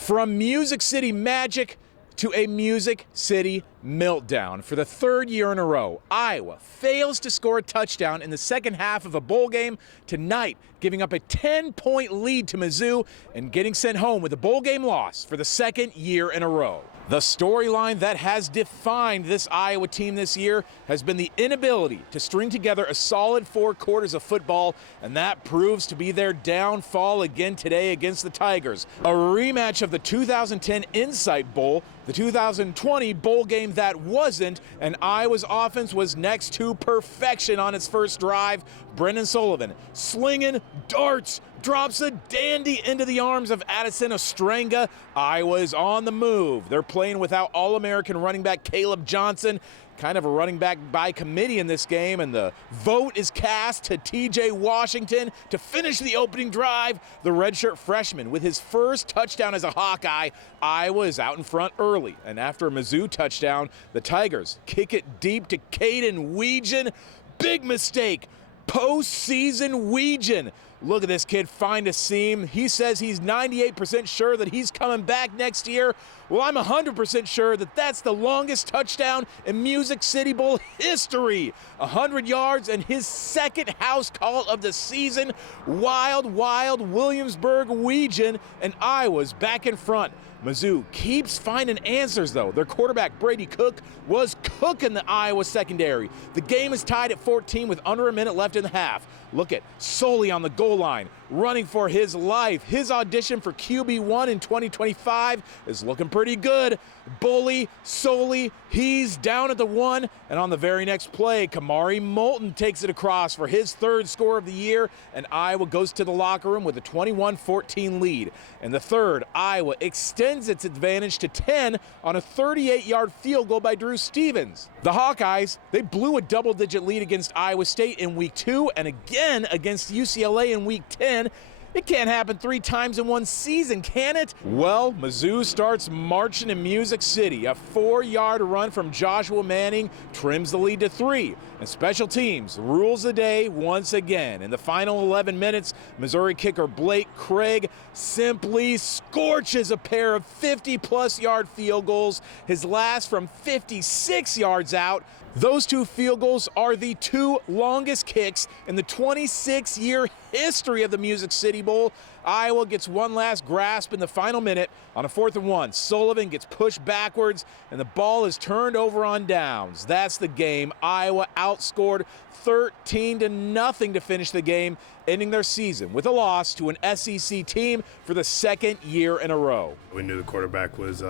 From Music City magic to a Music City meltdown. For the third year in a row, Iowa fails to score a touchdown in the second half of a bowl game tonight, giving up a 10-point lead to Mizzou and getting sent home with a bowl game loss for the second year in a row. The storyline that has defined this Iowa team this year has been the inability to string together a solid 4 quarters of football, and that proves to be their downfall again today against the Tigers. A rematch of the 2010 Insight Bowl, the 2020 bowl game that wasn't, and Iowa's offense was next to perfection on its first drive. Brendan Sullivan slinging darts, drops a dandy into the arms of Addison Ostrenga. Iowa is on the move. They're playing without All-American running back Caleb Johnson, kind of a running back by committee in this game, and the vote is cast to TJ Washington to finish the opening drive. The redshirt freshman with his first touchdown as a Hawkeye. Iowa is out in front early, and after a Mizzou touchdown, the Tigers kick it deep to Caden Weegan. Big mistake. Postseason Weegan. Look at this kid find a seam. He says he's 98% sure that he's coming back next year. Well, I'm 100% sure that that's the longest touchdown in Music City Bowl history. 100 yards and his second house call of the season. Wild Williamsburg Weegan, and Iowa's back in front. Mizzou keeps finding answers, though. Their quarterback, Brady Cook, was cooking the Iowa secondary. The game is tied at 14 with under a minute left in the half. Look at Soley on the goal line, running for his life. His audition for QB1 in 2025 is looking pretty good. Bully, Soley, he's down at the 1, and on the very next play, Kamari Moulton takes it across for his 3rd score of the year, and Iowa goes to the locker room with a 21-14 lead. In the 3rd, Iowa extends its advantage to 10 on a 38-yard field goal by Drew Stevens. The Hawkeyes, they blew a double-digit lead against Iowa State in Week 2 and again against UCLA in Week 10. It can't happen 3 times in one season, can it? Well, Mizzou starts marching in Music City. A 4-yard run from Joshua Manning trims the lead to 3. And special teams rules the day once again. In the final 11 minutes, Missouri kicker Blake Craig simply scorches a pair of 50-plus yard field goals, his last from 56 yards out. Those 2 field goals are the 2 longest kicks in the 26-year history of the Music City Bowl. Iowa gets one last grasp in the final minute. On a 4th and 1, Sullivan gets pushed backwards, and the ball is turned over on downs. That's the game. Iowa outscored 13-0 to finish the game, ending their season with a loss to an SEC team for the 2nd year in a row. We knew the quarterback was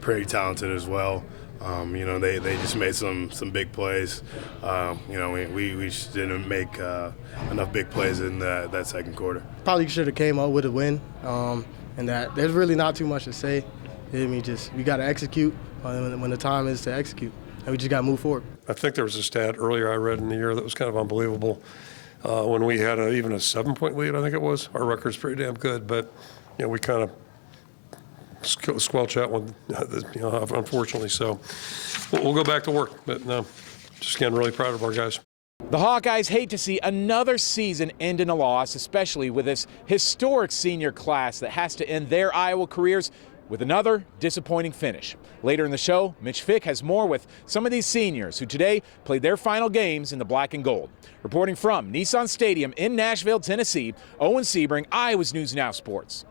pretty talented as well. They just made some big plays. We just didn't make enough big plays in that 2nd quarter. Probably should have came up with a win, and that there's really not too much to say. We got to execute when the time is to execute, and we just got to move forward. I think there was a stat earlier I read in the year that was kind of unbelievable. When we had even a 7-point lead, I think it was. Our record's pretty damn good, but we kind of squelch that one, unfortunately. So we'll go back to work. But no, just again, really proud of our guys. The Hawkeyes hate to see another season end in a loss, especially with this historic senior class that has to end their Iowa careers with another disappointing finish. Later in the show, Mitch Fick has more with some of these seniors who today played their final games in the black and gold. Reporting from Nissan Stadium in Nashville, Tennessee, Owen Sebring, Iowa's News Now Sports.